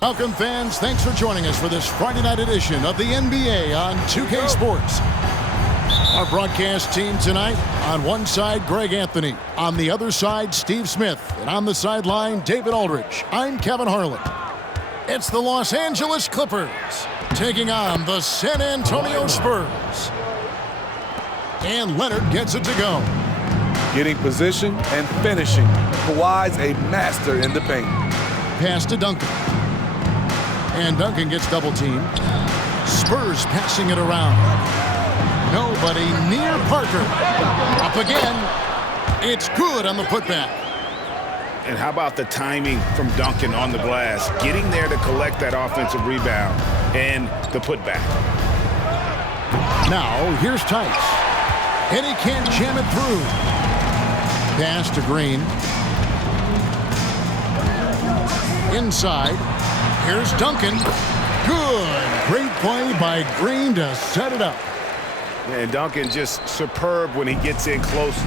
Welcome, fans. Thanks for joining us for this Friday night edition of the NBA on 2K Sports. Our broadcast team tonight, on one side, Greg Anthony. On the other side, Steve Smith. And on the sideline, David Aldridge. I'm Kevin Harlan. It's the Los Angeles Clippers taking on the San Antonio Spurs. And Leonard gets it to go. Getting position and finishing. Kawhi's a master in the paint. Pass to Duncan. And Duncan gets double-teamed. Spurs passing it around. Nobody near Parker. Up again. It's good on the putback. And how about the timing from Duncan on the glass? Getting there to collect that offensive rebound and the putback. Now, here's Tice. And he can't jam it through. Pass to Green. Inside. Here's Duncan. Good. Great play by Green to set it up. And Duncan just superb when he gets in close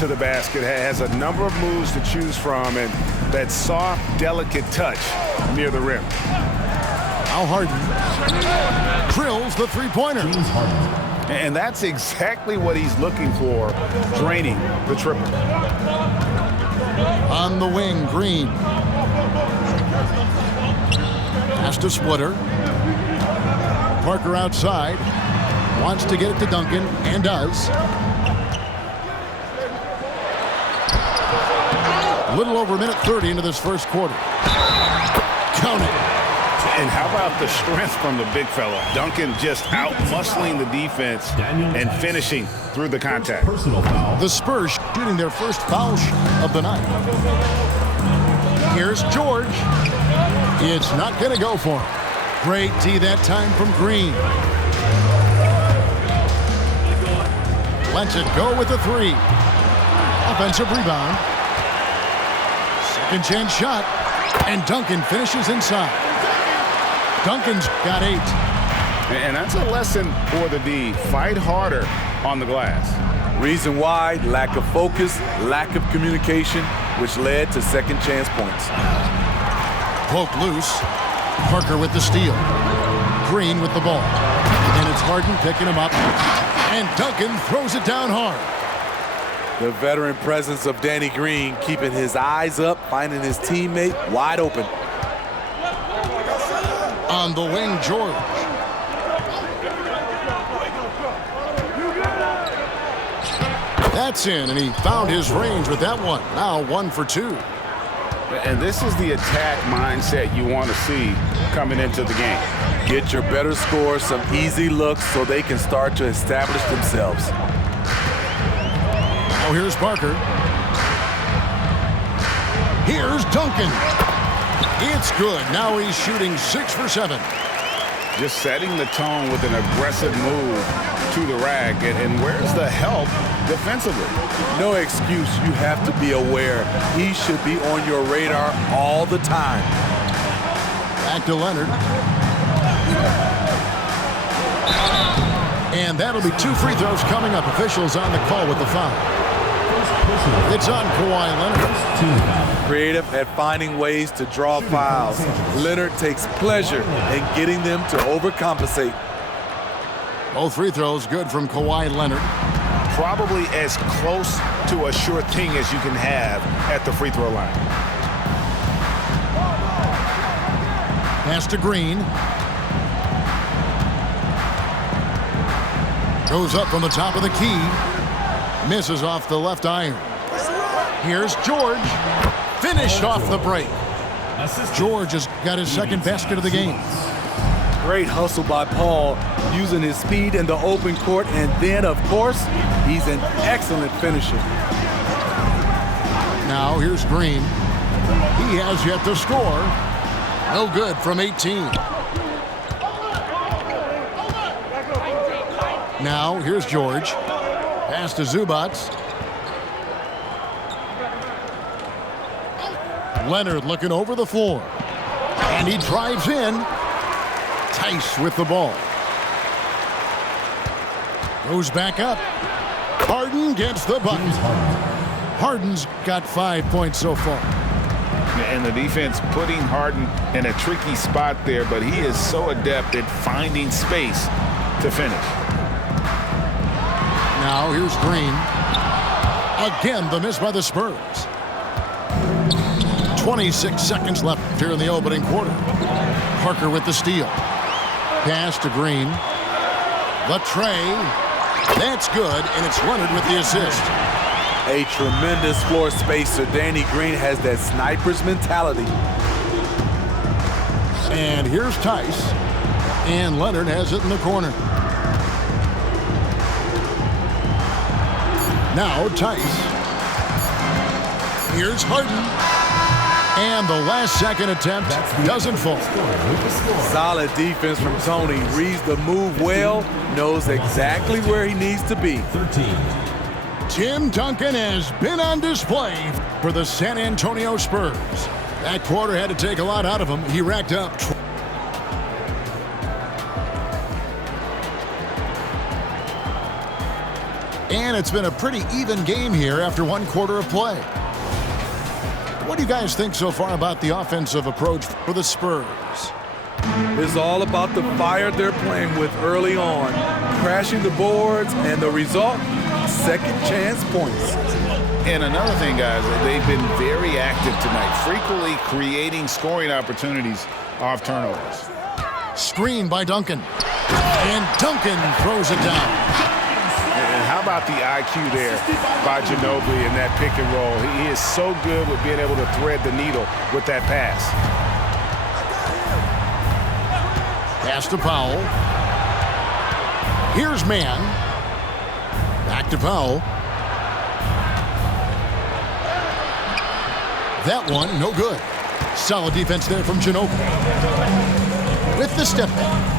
to the basket. Has a number of moves to choose from and that soft, delicate touch near the rim. Al Harden drills the three-pointer. And that's exactly what he's looking for, draining the triple. On the wing, Green. Pass to Splitter. Parker outside. Wants to get it to Duncan, and does. A little over a minute 30 into this first quarter. Count it. And how about the strength from the big fella? Duncan just out-muscling the defense and finishing through the contact. The Spurs shooting their first foul shot of the night. Here's George. It's not going to go for him. Great D that time from Green. Lets it go with a three. Offensive rebound. Second chance shot. And Duncan finishes inside. Duncan's got 8. And that's a lesson for the D. Fight harder on the glass. Reason why, lack of focus, lack of communication, which led to second chance points. Poke loose. Parker with the steal. Green with the ball. And it's Harden picking him up. And Duncan throws it down hard. The veteran presence of Danny Green keeping his eyes up, finding his teammate wide open. On the wing, George. That's in, and he found his range with that one. Now 1 for 2. And this is the attack mindset you want to see coming into the game. Get your better score some easy looks so they can start to establish themselves. Now here's Parker. Here's Duncan. It's good. Now he's shooting 6 for 7. Just setting the tone with an aggressive move to the rack. And where's the help defensively? No excuse. You have to be aware. He should be on your radar all the time. Back to Leonard. And that'll be 2 free throws coming up. Officials on the call with the foul. It's on Kawhi Leonard. Creative at finding ways to draw fouls. Leonard takes pleasure in getting them to overcompensate. Both free throws good from Kawhi Leonard. Probably as close to a sure thing as you can have at the free throw line. Pass to Green. Goes up from the top of the key. Misses off the left iron. Here's George. Finished off the break. George has got his second basket of the game. Great hustle by Paul, using his speed in the open court, and then, of course, he's an excellent finisher. Now here's Green. He has yet to score. No good from 18. Now here's George. Pass to Zubac. Leonard looking over the floor. And he drives in. Tice with the ball. Goes back up. Harden gets the bucket. Harden's got 5 points so far. And the defense putting Harden in a tricky spot there, but he is so adept at finding space to finish. Now here's Green. Again, the miss by the Spurs. 26 seconds left here in the opening quarter. Parker with the steal. Pass to Green. The tray. That's good, and it's Leonard with the assist. A tremendous floor spacer. Danny Green has that sniper's mentality. And here's Tice. And Leonard has it in the corner. Now Tice. Here's Harden. And the last second attempt doesn't fall. Solid defense from Tony. Reads the move well, knows exactly where he needs to be. Tim Duncan has been on display for the San Antonio Spurs. That quarter had to take a lot out of him. He racked up. And it's been a pretty even game here after one quarter of play. What do you guys think so far about the offensive approach for the Spurs? It's all about the fire they're playing with early on. Crashing the boards, and the result, second chance points. And another thing, guys, they've been very active tonight, frequently creating scoring opportunities off turnovers. Screen by Duncan. And Duncan throws it down. And how about the IQ there by Ginobili in that pick and roll? He is so good with being able to thread the needle with that pass. Pass to Powell. Here's Mann. Back to Powell. That one, no good. Solid defense there from Ginobili. With the step back.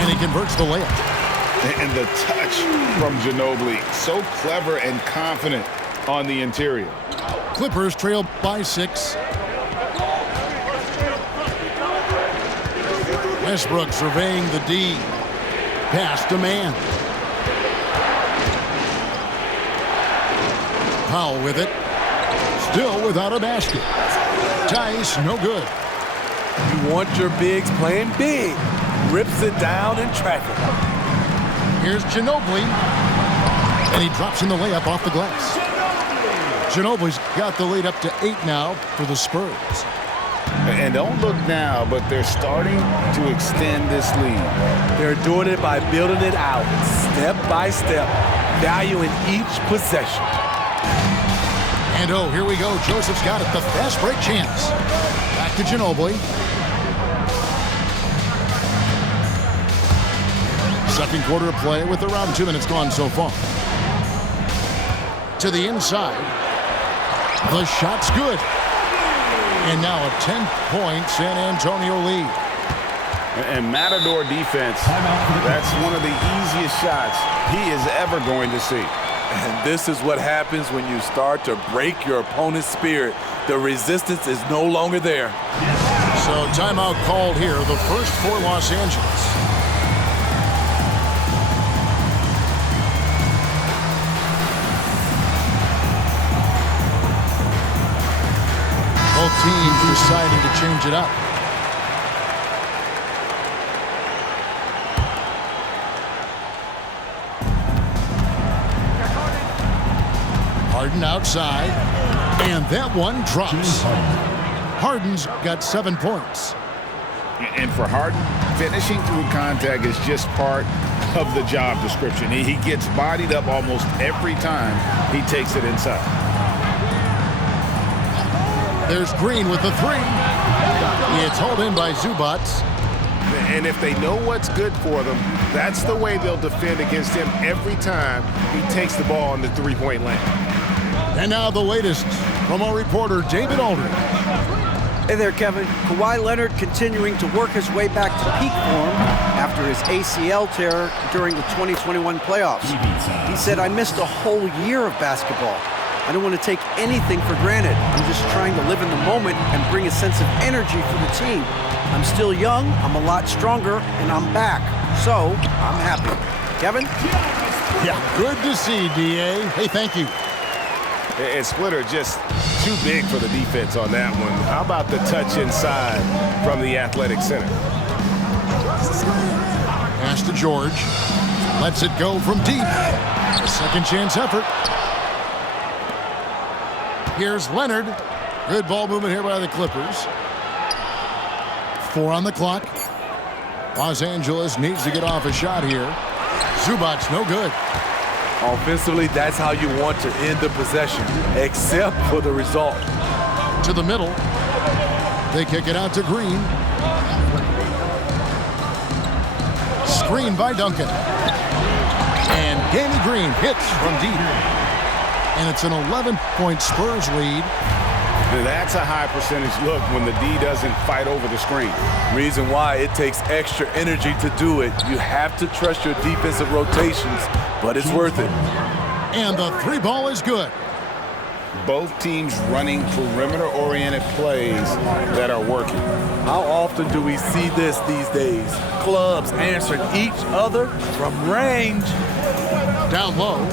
And he converts the layup. And the touch from Ginobili, so clever and confident on the interior. Clippers trail by 6. Westbrook surveying the D. Pass to Mann. Powell with it. Still without a basket. Tice, no good. You want your bigs playing big. Rips it down in traffic. Here's Ginobili. And he drops in the layup off the glass. Ginobili's got the lead up to 8 now for the Spurs. And don't look now, but they're starting to extend this lead. They're doing it by building it out, step by step, valuing each possession. And oh, here we go. Joseph's got it. The fast break chance. Back to Ginobili. Second quarter of play with around 2 minutes gone so far. To the inside. The shot's good. And now a 10-point San Antonio lead. And Matador defense, that's one of the easiest shots he is ever going to see. And this is what happens when you start to break your opponent's spirit. The resistance is no longer there. So timeout called here, the first for Los Angeles. Both teams deciding to change it up. Harden outside, and that one drops. Harden's got 7 points. And for Harden, finishing through contact is just part of the job description. He gets bodied up almost every time he takes it inside. There's Green with the 3. It's hauled in by Zubac. And if they know what's good for them, that's the way they'll defend against him every time he takes the ball in the three-point lane. And now the latest from our reporter, David Aldridge. Hey there, Kevin. Kawhi Leonard continuing to work his way back to peak form after his ACL tear during the 2021 playoffs. He said, "I missed a whole year of basketball. I don't want to take anything for granted. I'm just trying to live in the moment and bring a sense of energy for the team. I'm still young, I'm a lot stronger, and I'm back. So, I'm happy. Kevin? Yeah, good to see, D.A. Hey, thank you. And Splitter just too big for the defense on that one. How about the touch inside from the athletic center? Pass to George. Lets it go from deep. A second chance effort. Here's Leonard. Good ball movement here by the Clippers. 4 on the clock. Los Angeles needs to get off a shot here. Zubac's no good. Offensively, that's how you want to end the possession, except for the result. To the middle. They kick it out to Green. Screen by Duncan. And Danny Green hits from deep. And it's an 11-point Spurs lead. That's a high percentage look when the D doesn't fight over the screen. Reason why it takes extra energy to do it. You have to trust your defensive rotations, but it's worth it. And the 3 ball is good. Both teams running perimeter-oriented plays that are working. How often do we see this these days? Clubs answering each other from range. Down low.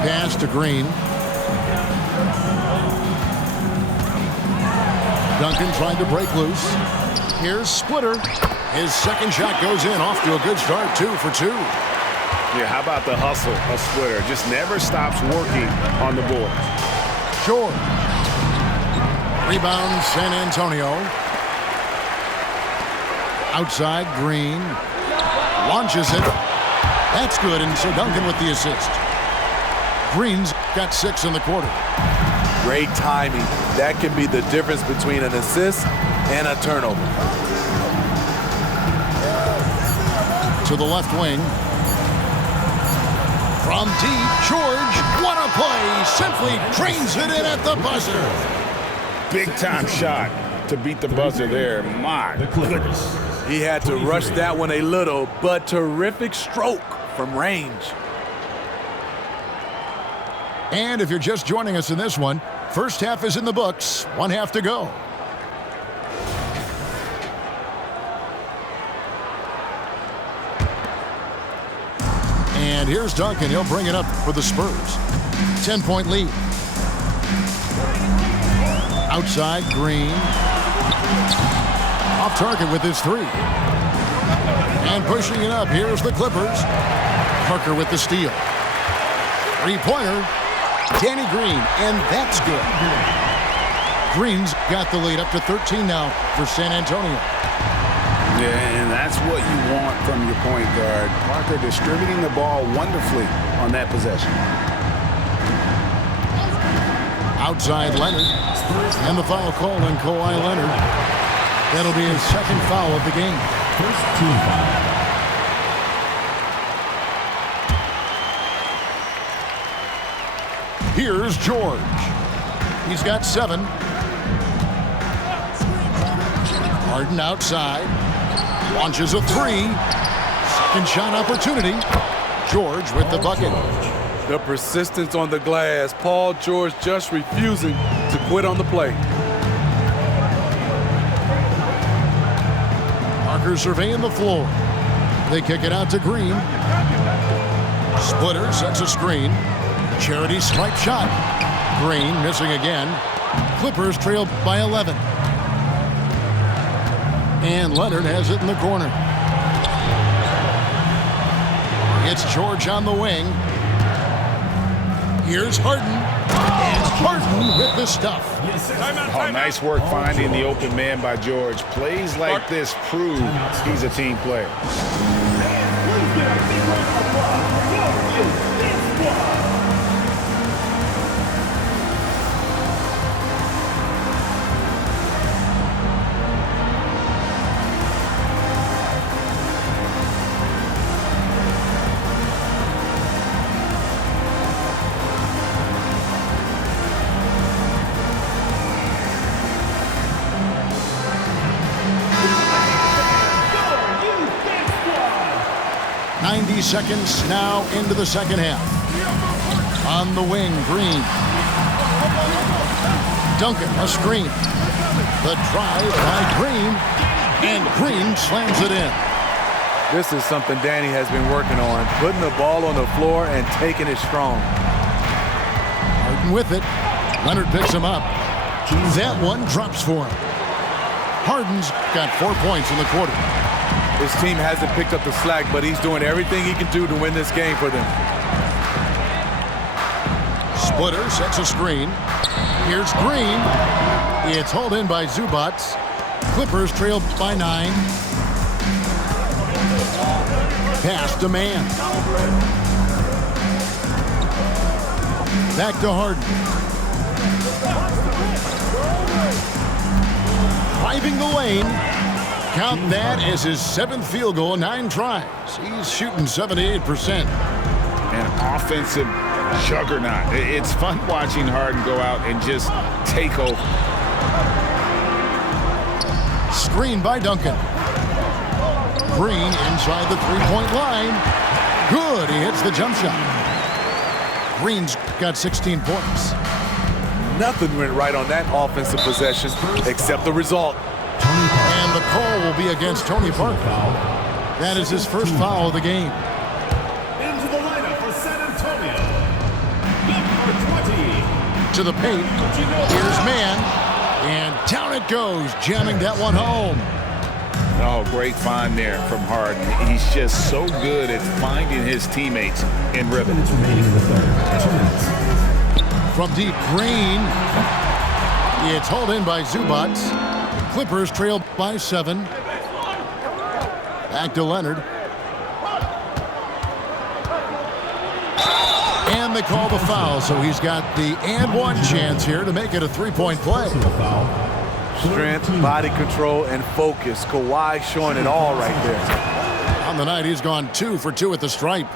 Pass to Green. Duncan trying to break loose. Here's Splitter. His second shot goes in. Off to a good start. 2 for 2. Yeah, how about the hustle of Splitter? Just never stops working on the board. George. Rebound, San Antonio. Outside, Green. Launches it. That's good, and so Duncan with the assist. Green's got 6 in the quarter. Great timing. That can be the difference between an assist and a turnover. To the left wing. From deep, George, what a play! Simply drains it in at the buzzer. Big-time shot to beat the buzzer there. My goodness. He had to rush that one a little, but terrific stroke from range. And if you're just joining us in this one, first half is in the books. 1 half to go. And here's Duncan. He'll bring it up for the Spurs. 10-point lead. Outside, Green. Off target with his 3. And pushing it up. Here's the Clippers. Parker with the steal. 3-pointer. Danny Green, and that's good. Green's got the lead up to 13 now for San Antonio. Yeah, and that's what you want from your point guard. Parker distributing the ball wonderfully on that possession. Outside Leonard, and the foul call on Kawhi Leonard. That'll be his second foul of the game. First team foul. Here's George. He's got 7. Harden outside. Launches a 3. Second shot opportunity. George with the bucket. The persistence on the glass. Paul George just refusing to quit on the play. Parker surveying the floor. They kick it out to Green. Splitter sets a screen. Charity stripe shot. Green missing again. Clippers trail by 11. And Leonard has it in the corner. It's George on the wing. Here's Harden. And Harden with the stuff. Oh, nice work finding the open man by George. Plays like this prove he's a team player. Seconds now into the second half. On the wing, Green. Duncan, a screen. The drive by Green, and Green slams it in. This is something Danny has been working on, putting the ball on the floor and taking it strong. Harden with it. Leonard picks him up. That one drops for him. Harden's got 4 points in the quarter. His team hasn't picked up the slack, but he's doing everything he can do to win this game for them. Splitter sets a screen. Here's Green. It's hauled in by Zubac. Clippers trail by 9. Pass to Mann. Back to Harden. Driving the lane. Count that as his 7th field goal, 9 tries. He's shooting 78%. An offensive juggernaut. It's fun watching Harden go out and just take over. Screen by Duncan. Green inside the three-point line. Good, he hits the jump shot. Green's got 16 points. Nothing went right on that offensive possession except the result. And the call will be against Tony Parker. That is his first foul of the game. Into the lineup for San Antonio, number 20. To the paint. Here's Mann. And down it goes, jamming that one home. Oh, great find there from Harden. He's just so good at finding his teammates in rhythm. From deep, Green. It's hauled in by Zubac. Clippers trail by 7. Back to Leonard. And they call the foul, so he's got the and one chance here to make it a 3-point play. Strength, body control, and focus. Kawhi showing it all right there. On the night, he's gone 2 for 2 at the stripe.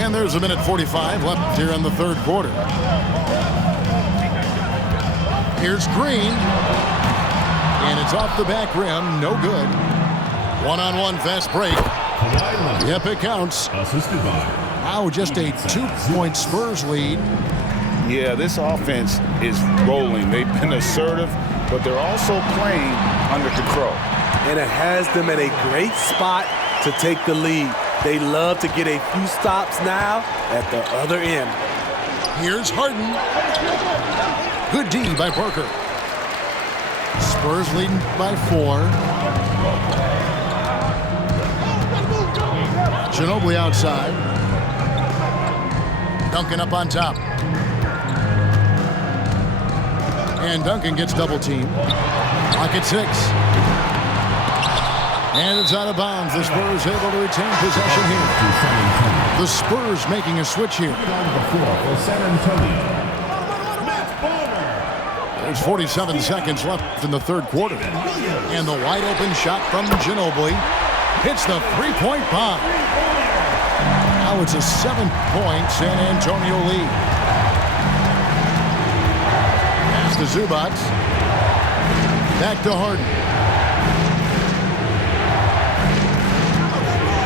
And there's a minute 45 left here in the third quarter. Here's Green. And it's off the back rim. No good. One-on-one fast break. Yep, it counts. Now just a 2-point Spurs lead. Yeah, this offense is rolling. They've been assertive, but they're also playing under control. And it has them at a great spot to take the lead. They love to get a few stops now at the other end. Here's Harden. Good D by Parker. Spurs leading by 4. Ginobili outside. Duncan up on top. And Duncan gets double teamed. Clock at 6. And it's out of bounds. The Spurs able to retain possession here. The Spurs making a switch here. There's 47 seconds left in the third quarter. And the wide open shot from Ginobili hits the 3-point bomb. Now it's a 7-point San Antonio lead. Pass to Zubac. Back to Harden.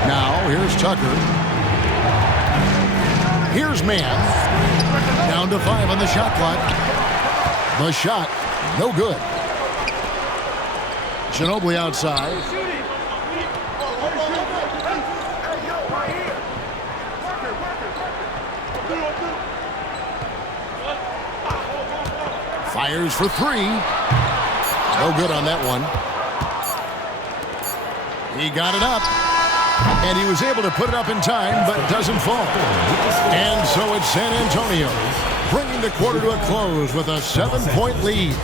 Now, here's Tucker. Here's Mann. Down to 5 on the shot clock. The shot, no good. Ginobili outside. Fires for 3. No good on that one. He got it up. And he was able to put it up in time, but doesn't fall. And so it's San Antonio, bringing the quarter to a close with a 7-point lead.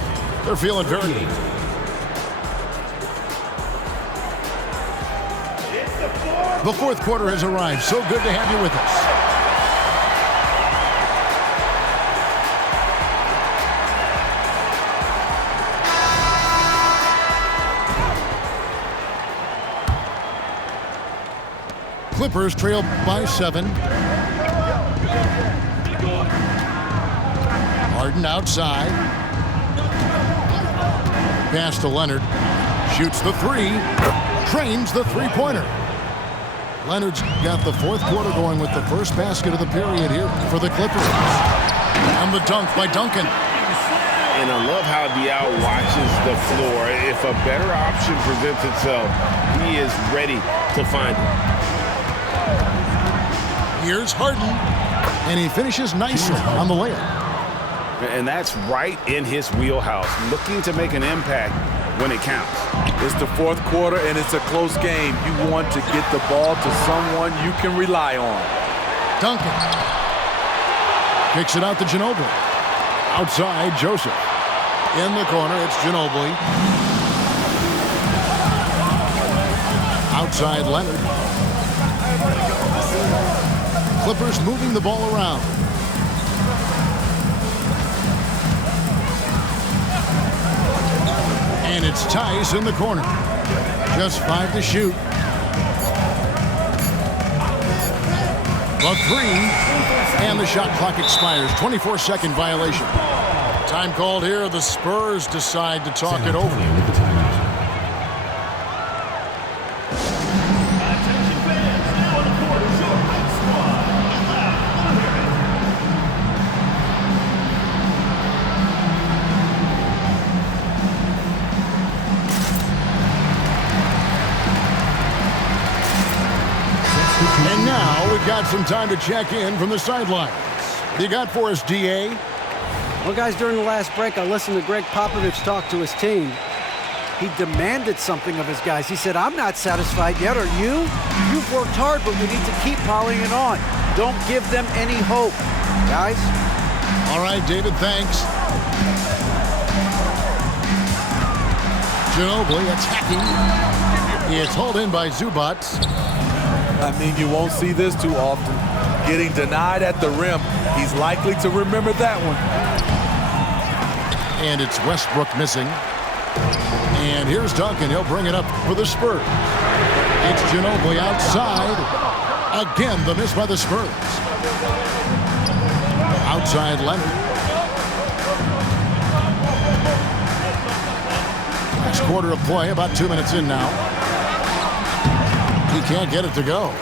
They're feeling very good. The fourth quarter has arrived. So good to have you with us. Clippers trail by 7. Harden outside. Pass to Leonard. Shoots the 3. Trains the three-pointer. Leonard's got the fourth quarter going with the first basket of the period here for the Clippers. And the dunk by Duncan. And I love how Diaw watches the floor. If a better option presents itself, he is ready to find it. Here's Harden, and he finishes nicely on the layup. And that's right in his wheelhouse, looking to make an impact when it counts. It's the fourth quarter, and it's a close game. You want to get the ball to someone you can rely on. Duncan kicks it out to Ginobili. Outside, Joseph. In the corner, it's Ginobili. Outside, Leonard. Clippers moving the ball around. And it's Tice in the corner. Just 5 to shoot. The 3. And the shot clock expires. 24-second violation. Time called here. The Spurs decide to talk it over. And now we've got some time to check in from the sidelines. What do you got for us, D.A.? Well, guys, during the last break, I listened to Greg Popovich talk to his team. He demanded something of his guys. He said, I'm not satisfied yet. Are you? You've worked hard, but we need to keep piling it on. Don't give them any hope, guys. All right, David, thanks. Ginobili attacking. It's hauled in by Zubac. I mean, you won't see this too often. Getting denied at the rim. He's likely to remember that one. And it's Westbrook missing. And here's Duncan. He'll bring it up for the Spurs. It's Ginobili outside. Again, the miss by the Spurs. Outside Leonard. Last quarter of play, about 2 minutes in now. He can't get it to go.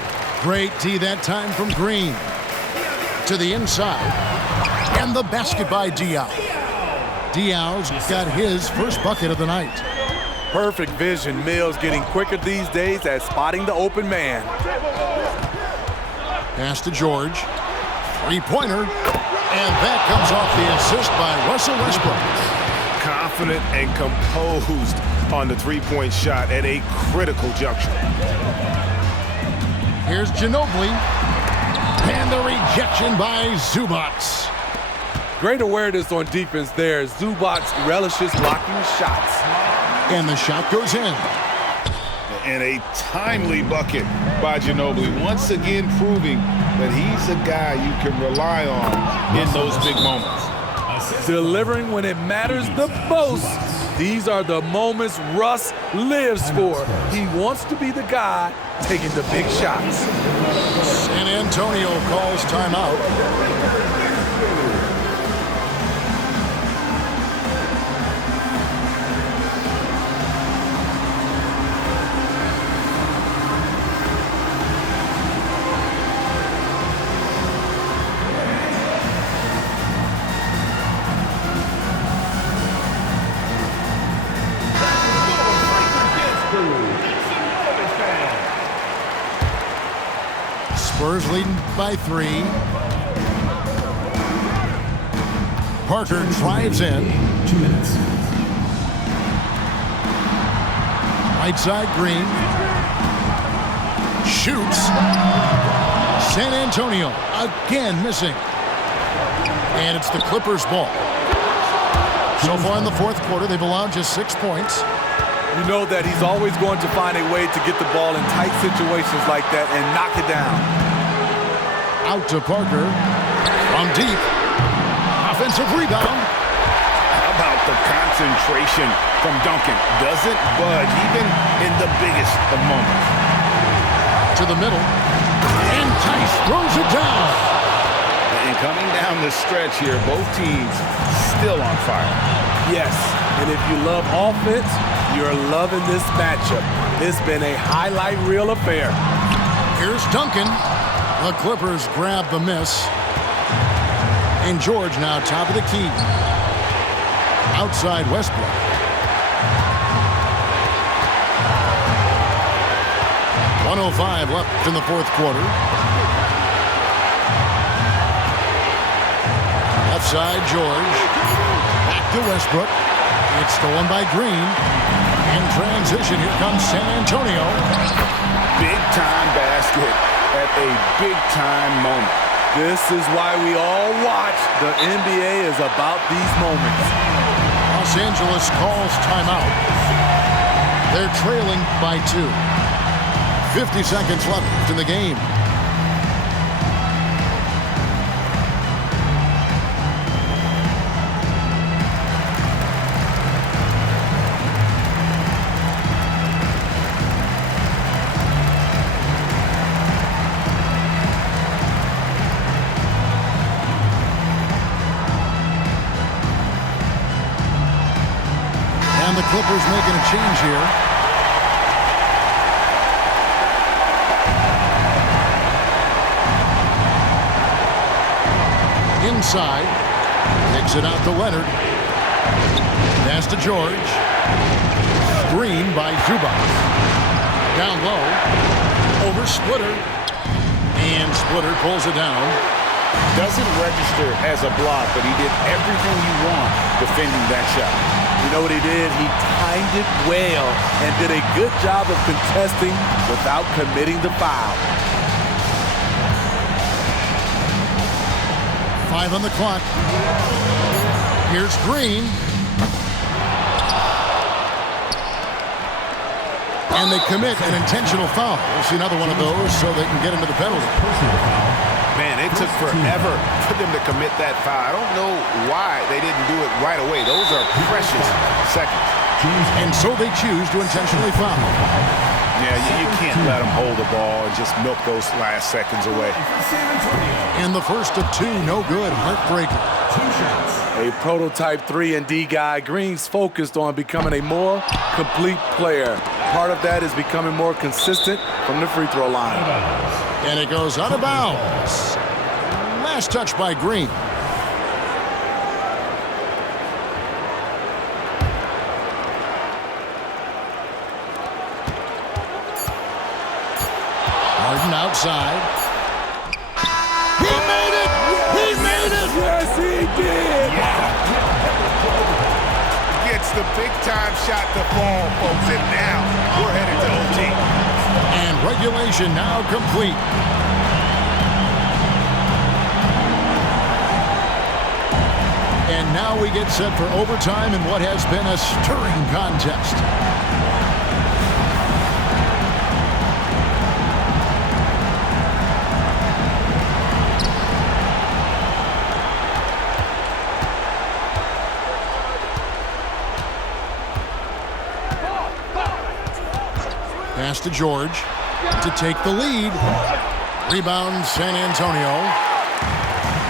Great tee that time from Green. To the inside. And the basket by Diaw. Diaw's got his first bucket of the night. Perfect vision. Mills getting quicker these days at spotting the open man. Pass to George. Three-pointer. And that comes off the assist by Russell Westbrook. Confident and composed on the three-point shot at a critical juncture. Here's Ginobili. And the rejection by Zubac. Great awareness on defense there. Zubac relishes blocking shots. And the shot goes in. And a timely bucket by Ginobili, once again proving that he's a guy you can rely on in those big moments. Delivering when it matters the most. These are the moments Russ lives for. He wants to be the guy taking the big shots. San Antonio calls timeout. Spurs leading by 3. Parker drives in. 2 minutes. Right side, Green. Shoots. San Antonio again missing. And it's the Clippers' ball. So far in the fourth quarter, they've allowed just 6 points. You know that he's always going to find a way to get the ball in tight situations like that and knock it down. Out to Parker. From deep. Offensive rebound. How about the concentration from Duncan? Doesn't budge even in the biggest of moments. To the middle. And Tice throws it down. And coming down the stretch here, both teams still on fire. Yes, and if you love offense, you're loving this matchup. It's been a highlight reel affair. Here's Duncan. The Clippers grab the miss. And George now top of the key. Outside Westbrook. .105 left in the fourth quarter. Left side, George. Back to Westbrook. It's stolen by Green. In transition, here comes San Antonio. Big-time basket at a big-time moment. This is why we all watch. The NBA is about these moments. Los Angeles calls timeout. They're trailing by 2. 50 seconds left in the game. And the Clippers making a change here. Inside. Takes it out to Leonard. Pass to George. Screen by Zubac. Down low. Over Splitter. And Splitter pulls it down. Doesn't register as a block, but he did everything you want defending that shot. You know what he did? He timed it well and did a good job of contesting without committing the foul. 5 on the clock. Here's Green. And they commit an intentional foul. We'll see another one of those so they can get into the penalty. Man, it took forever for them to commit that foul. I don't know why they didn't do it right away. Those are precious seconds. And so they choose to intentionally foul. Yeah, you can't let them hold the ball and just milk those last seconds away. And the first of 2, no good. Heartbreaker. A prototype 3-and-D guy. Green's focused on becoming a more complete player. Part of that is becoming more consistent from the free throw line. And it goes out of bounds. Last touch by Green. Harden outside. He made it! He made it! Yes, he did! Gets the big-time shot to fall, folks, and now we're headed to OT. And regulation now complete. And now we get set for overtime in what has been a stirring contest. Pass to George to take the lead. Rebound San Antonio.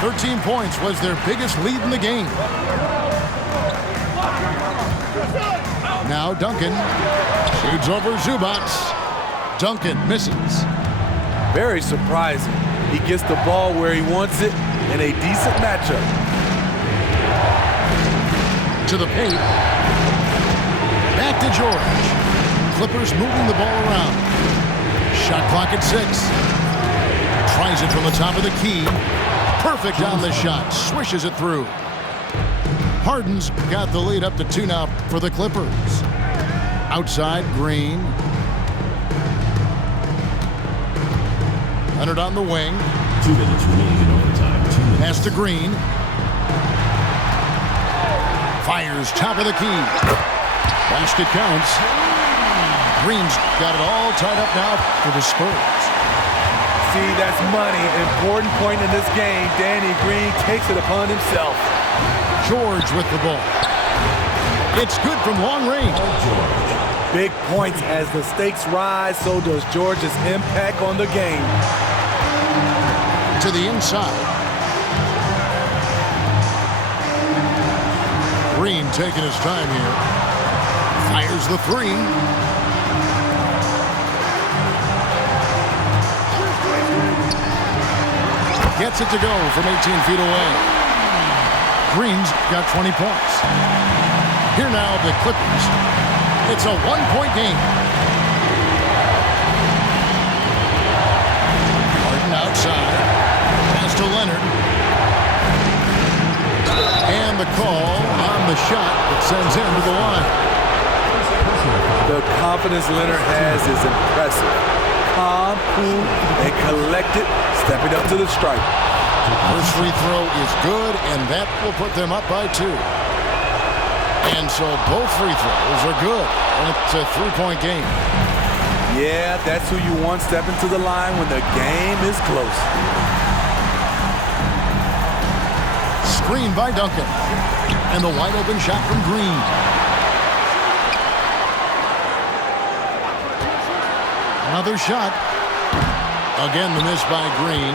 13 points was their biggest lead in the game. Now Duncan shoots over Zubac. Duncan misses. Very surprising. He gets the ball where he wants it in a decent matchup. To the paint. Back to George. Clippers moving the ball around. Shot clock at 6. Tries it from the top of the key. Perfect on the shot. Swishes it through. Harden's got the lead up to 2 now for the Clippers. Outside, Green. Leonard on the wing. 2 minutes remaining in overtime. 2 minutes. Pass to Green. Fires top of the key. Basket counts. Green's got it all tied up now for the Spurs. See, that's money. Important point in this game. Danny Green takes it upon himself. George with the ball. It's good from long range. Big points as the stakes rise, so does George's impact on the game. To the inside. Green taking his time here. Fires the 3. Gets it to go from 18 feet away. Green's got 20 points. Here now, the Clippers. It's a one-point game. Harden outside. Pass to Leonard. And the call on the shot that sends him to the line. The confidence Leonard has is impressive. Calm, cool, and collected, stepping up to the stripe. First free throw is good, and that will put them up by 2. And so both free throws are good, and it's a 3-point game. Yeah, that's who you want stepping to the line when the game is close. Screen by Duncan. And the wide open shot from Green. Another shot. Again, the miss by Green.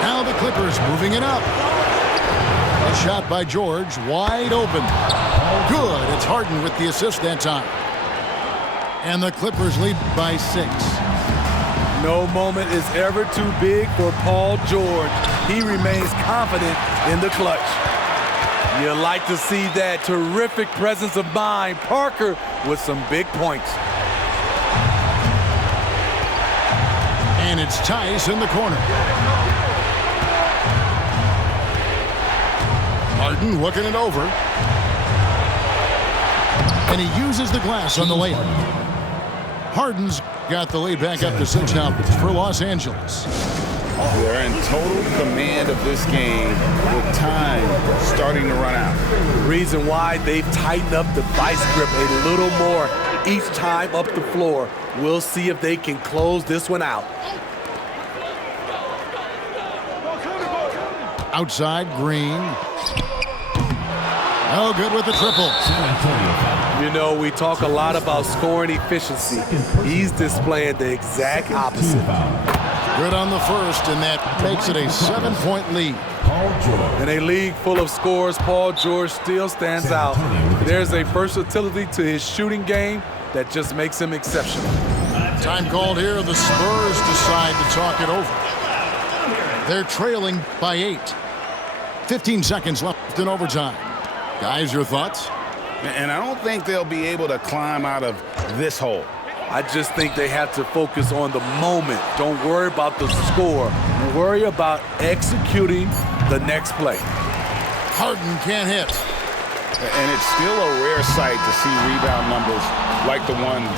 Now the Clippers moving it up. A shot by George, wide open. Good. It's Harden with the assist that time. And the Clippers lead by 6. No moment is ever too big for Paul George. He remains confident in the clutch. You like to see that terrific presence of mind. Parker with some big points. And it's Tice in the corner. Harden looking it over. And he uses the glass on the layup. Harden's got the lead back up to 6 now for Los Angeles. They're in total command of this game with time starting to run out. Reason why they've tightened up the vice grip a little more each time up the floor. We'll see if they can close this one out. Outside, Green. No good with the triple. You know, we talk a lot about scoring efficiency. He's displaying the exact opposite. Good on the first, and that makes it a 7-point lead. In a league full of scores, Paul George still stands out. There's a versatility to his shooting game that just makes him exceptional. Time called here. The Spurs decide to talk it over. They're trailing by 8. 15 seconds left in overtime. Guys, your thoughts? And I don't think they'll be able to climb out of this hole. I just think they have to focus on the moment. Don't worry about the score. Worry about executing the next play. Harden can't hit. And it's still a rare sight to see rebound numbers like the ones